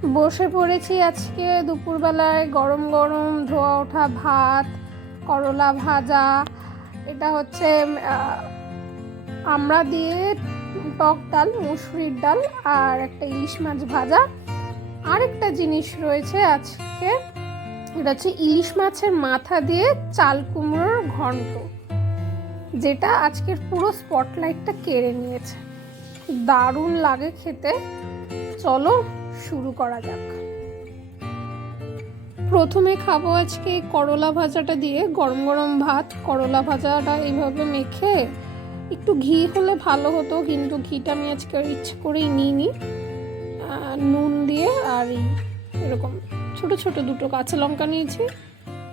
বসে পড়েছি আজকে দুপুরবেলায় গরম গরম ধোয়া ওঠা ভাত, করলা ভাজা, এটা হচ্ছে আমড়া দিয়ে টক ডাল, মুসুরির ডাল আর একটা ইলিশ মাছ ভাজা। আরেকটা জিনিস রয়েছে আজকে, এটা হচ্ছে ইলিশ মাছের মাথা দিয়ে চাল কুমড়োর ঘন্ট, যেটা আজকের পুরো স্পটলাইটটা কেড়ে নিয়েছে। দারুণ লাগে খেতে। চলো শুরু করা যাক। প্রথমে খাবো আজকে করলা ভাজাটা দিয়ে গরম গরম ভাত। করলা ভাজাটা এইভাবে মেখে, একটু ঘি হলে ভালো হতো, কিন্তু ঘিটা আমি আজকে ইচ্ছে করেই নিইনি। নুন দিয়ে আর এরকম ছোট ছোট দুটো কাঁচা লঙ্কা নিয়েছি।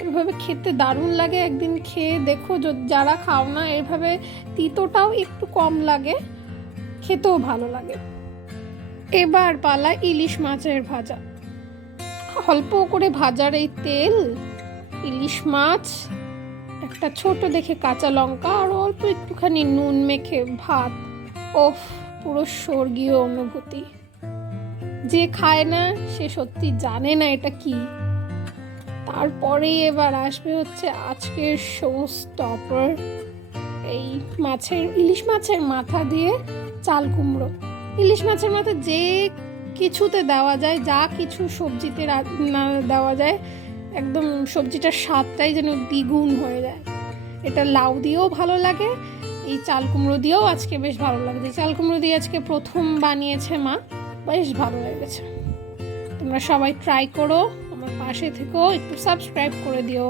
এভাবে খেতে দারুণ লাগে, একদিন খেয়ে দেখো। যারা খাও না, এভাবে তিতোটাও একটু কম লাগে, খেতেও ভালো লাগে। এবার পালা ইলিশ মাছের ভাজা। অল্প করে ভাজার এই তেল, ইলিশ মাছ, একটা ছোট দেখে কাঁচা লঙ্কা আর অল্প একটুখানি নুন মেখে ভাত। ওফ, পুরো স্বর্গীয় অনুভূতি। যে খায় না সে সত্যি জানে না এটা কি। তারপরে এবার আসবে হচ্ছে আজকের শো স্টপার, এই ইলিশ মাছের মাথা দিয়ে চাল কুমড়ো। ইলিশ মাছের মাথা যে কিছুতে দেওয়া যায়, যা কিছু সবজিতে দেওয়া যায়, একদম সবজিটার স্বাদটাই যেন দ্বিগুণ হয়ে যায়। এটা লাউ দিয়েও ভালো লাগে, এই চাল কুমড়ো দিয়েও আজকে বেশ ভালো লাগছে। চাল কুমড়ো দিয়ে আজকে প্রথম বানিয়েছে মা, বেশ ভালো লেগেছে। তোমরা সবাই ট্রাই করো, আমার পাশে থেকেও একটু সাবস্ক্রাইব করে দিও।